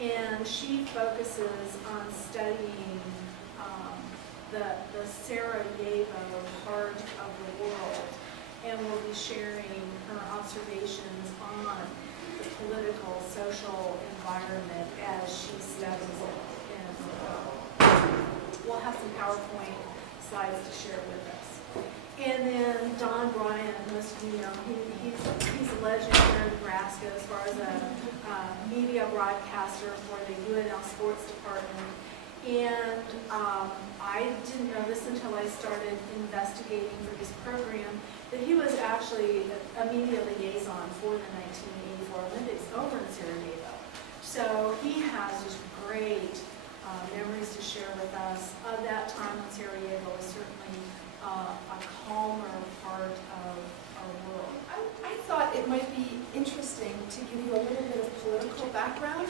and she focuses on studying the Sarajevo part of the world, and will be sharing her observations on the political, social environment as she studies it. And we'll have some PowerPoint slides to share with us. And then Don Bryant, most of you know, he's a legend here in Nebraska as far as a media broadcaster for the UNL Sports Department. And I didn't know this until I started investigating for this program, that he was actually a media liaison for the 1984 Olympics over in Sarajevo. So he has just great memories to share with us of that time when Sarajevo was certainly a calmer part of our world. I thought it might be interesting to give you a little bit of political background.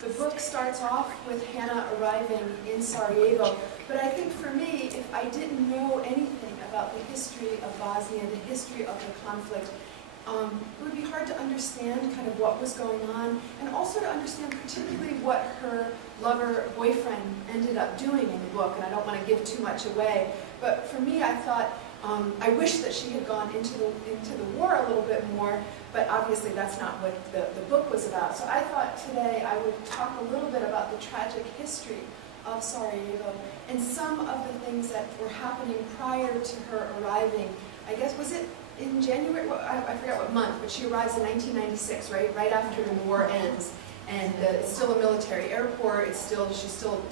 The book starts off with Hannah arriving in Sarajevo, but I think for me, if I didn't know anything about the history of Bosnia, the history of the conflict, it would be hard to understand kind of what was going on, and also to understand particularly what her lover, boyfriend ended up doing in the book, and I don't want to give too much away. But for me, I thought, I wish that she had gone into the war a little bit more, but obviously that's not what the book was about. So I thought today I would talk a little bit about the tragic history of Sarajevo and some of the things that were happening prior to her arriving. I guess, was it in January? Well, I forgot what month, but she arrives in 1996, right after the war ends. And it's still a military airport. She's still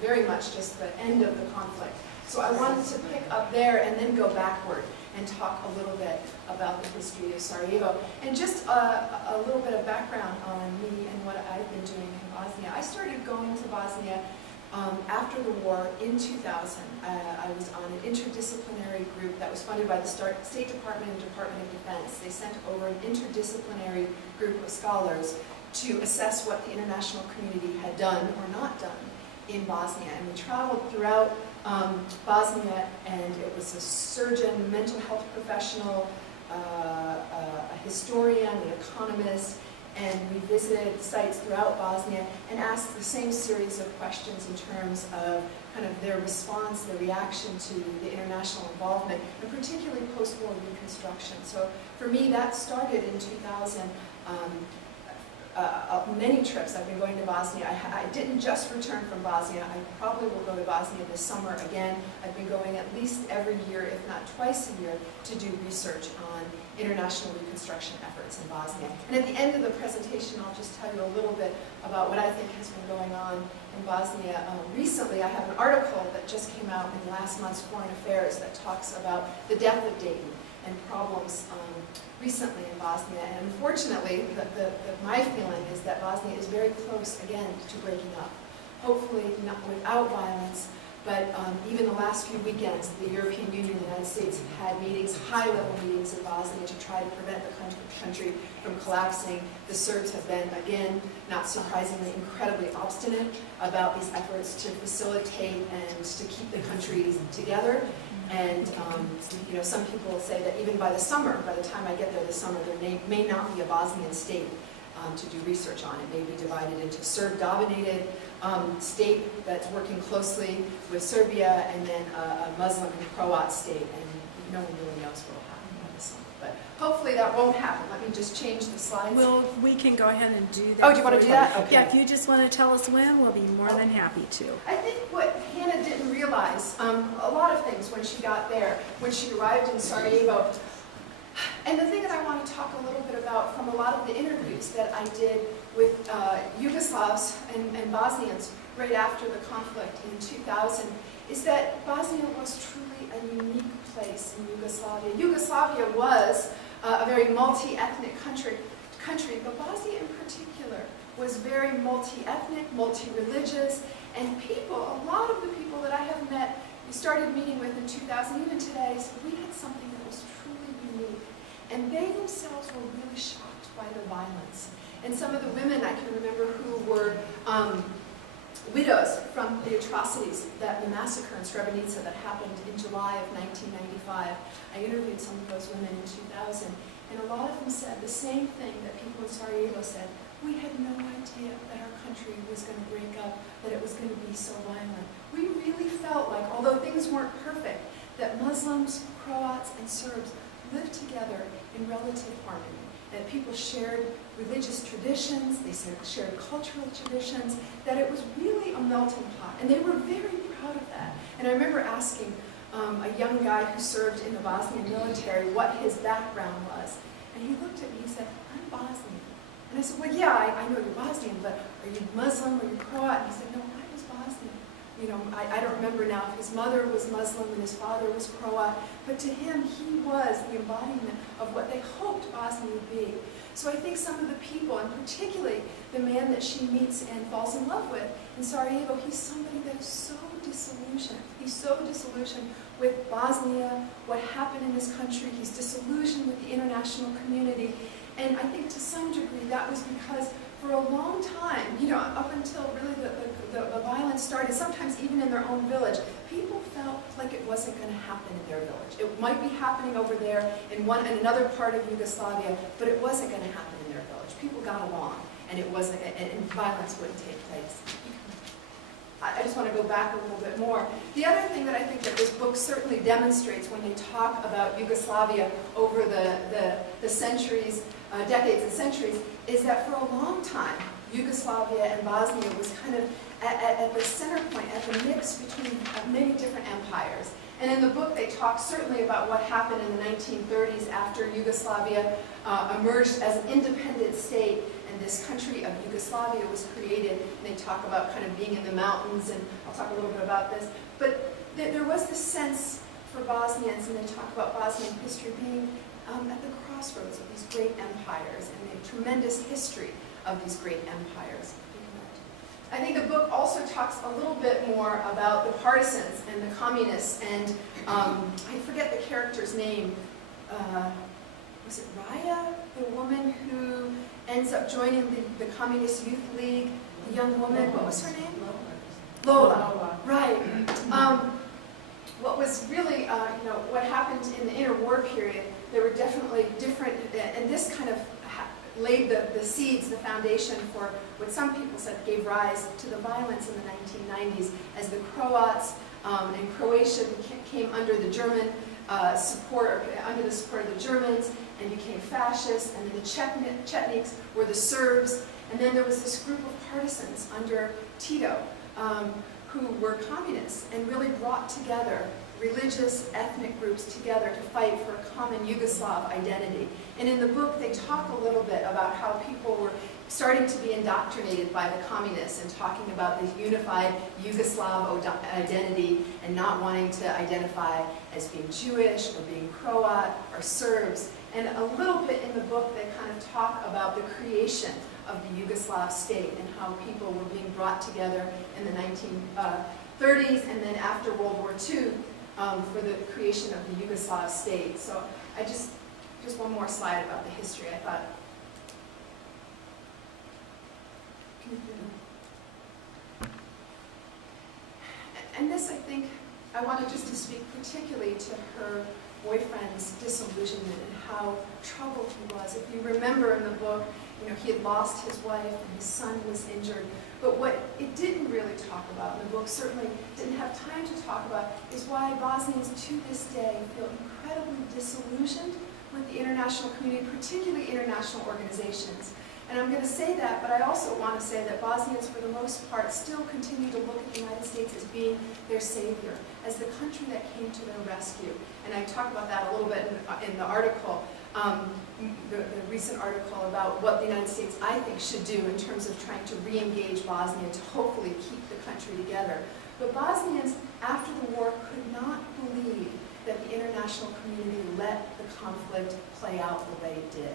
very much just the end of the conflict. So I wanted to pick up there and then go backward and talk a little bit about the history of Sarajevo. And just a little bit of background on me and what I've been doing in Bosnia. I started going to Bosnia after the war in 2000. I was on an interdisciplinary group that was funded by the State Department and Department of Defense. They sent over an interdisciplinary group of scholars to assess what the international community had done or not done in Bosnia. And we traveled throughout Bosnia, and it was a surgeon, mental health professional, a historian, an economist, and we visited sites throughout Bosnia and asked the same series of questions in terms of kind of their response, their reaction to the international involvement, and particularly post-war reconstruction. So for me, that started in 2000. Many trips I've been going to Bosnia. I didn't just return from Bosnia. I probably will go to Bosnia this summer again. I've been going at least every year, if not twice a year, to do research on international reconstruction efforts in Bosnia. And at the end of the presentation, I'll just tell you a little bit about what I think has been going on in Bosnia. Recently, I have an article that just came out in last month's Foreign Affairs that talks about the death of Dayton and problems recently in Bosnia. And unfortunately, my feeling is that Bosnia is very close again to breaking up. Hopefully not without violence, but even the last few weekends, the European Union and the United States have had meetings, high-level meetings in Bosnia to try to prevent the country from collapsing. The Serbs have been, again, not surprisingly, incredibly obstinate about these efforts to facilitate and to keep the country together. And some people say that even by the summer, by the time I get there this summer, there may not be a Bosnian state to do research on. It may be divided into Serb-dominated state that's working closely with Serbia, and then a Muslim and Croat state, and no one really knows what will happen by the summer. But hopefully that won't happen. Let me just change the slides. Well, we can go ahead and do that. Oh, do you want to do that? Okay. Yeah, if you just want to tell us when, we'll be more than happy to. I think what Hannah didn't realize, a lot of things when she got there, when she arrived in Sarajevo, and the thing that I want to talk a little bit about from a lot of the interviews that I did with Yugoslavs and Bosnians right after the conflict in 2000, is that Bosnia was truly a unique place in Yugoslavia. Yugoslavia was a very multi-ethnic country, but Bosnia in particular was very multi-ethnic, multi-religious, and a lot of the people that I have met, we started meeting with in 2000, even today, we had something that was truly unique. And they themselves were really shocked by the violence. And some of the women I can remember who were widows from the atrocities, the massacre in Srebrenica that happened in July of 1995. I interviewed some of those women in 2000, and a lot of them said the same thing that people in Sarajevo said: we had no idea that our country was going to break up, that it was going to be so violent. We really felt like, although things weren't perfect, that Muslims, Croats, and Serbs lived together in relative harmony, that people shared religious traditions, they shared cultural traditions, that it was really a melting pot, and they were very proud of that. And I remember asking a young guy who served in the Bosnian military what his background was, and he looked at me and said, "I'm Bosnian." And I said, "Well, yeah, I know you're Bosnian, but are you Muslim or you Croat?" And he said, "No, I was Bosnian." You know, I don't remember now if his mother was Muslim and his father was Croat, but to him, he was the embodiment of what they hoped Bosnia would be. So I think some of the people, and particularly the man that she meets and falls in love with in Sarajevo, he's somebody that is so disillusioned. He's so disillusioned with Bosnia, what happened in his country. He's disillusioned with the international community. And I think to some degree that was because for a long time, you know, up until really the violence started, sometimes even in their own village, people felt like it wasn't going to happen in their village. It might be happening over there in another part of Yugoslavia, but it wasn't going to happen in their village. People got along, and it wasn't, and violence wouldn't take place. I just want to go back a little bit more. The other thing that I think that this book certainly demonstrates when they talk about Yugoslavia over the centuries, decades and centuries, is that for a long time, Yugoslavia and Bosnia was kind of at the center point, at the mix between many different empires. And in the book, they talk certainly about what happened in the 1930s after Yugoslavia emerged as an independent state, and this country of Yugoslavia was created. And they talk about kind of being in the mountains, and I'll talk a little bit about this. But there was this sense for Bosnians, and they talk about Bosnian history being at the crossroads of these great empires and the tremendous history of these great empires. I think the book also talks a little bit more about the partisans and the communists, and I forget the character's name. Was it Raya, the woman who ends up joining the Communist Youth League, the young woman? What was her name? Lola. Right. What was really, you know, what happened in the interwar period, there were definitely different, and this kind of laid the seeds, the foundation for what some people said gave rise to the violence in the 1990s as the Croats and Croatia came under the German support, under the support of the Germans, and became fascist, and then the Chetniks were the Serbs, and then there was this group of partisans under Tito who were communists and really brought together religious, ethnic groups together to fight for a common Yugoslav identity. And in the book, they talk a little bit about how people were starting to be indoctrinated by the communists and talking about this unified Yugoslav identity and not wanting to identify as being Jewish or being Croat or Serbs. And a little bit in the book, they kind of talk about the creation of the Yugoslav state and how people were being brought together in the 1930s and then after World War II for the creation of the Yugoslav state. So I just one more slide about the history. I thought, and this, I think, I wanted just to speak particularly to her boyfriend's disillusionment and how troubled he was. If you remember in the book, you know, he had lost his wife and his son was injured. But what it didn't really talk about, and the book certainly didn't have time to talk about, is why Bosnians to this day feel incredibly disillusioned with the international community, particularly international organizations. And I'm going to say that, but I also want to say that Bosnians, for the most part, still continue to look at the United States as being their savior, as the country that came to their rescue. And I talk about that a little bit in the article, the recent article about what the United States, I think, should do in terms of trying to re-engage Bosnia to hopefully keep the country together. But Bosnians, after the war, could not believe that the international community let the conflict play out the way it did.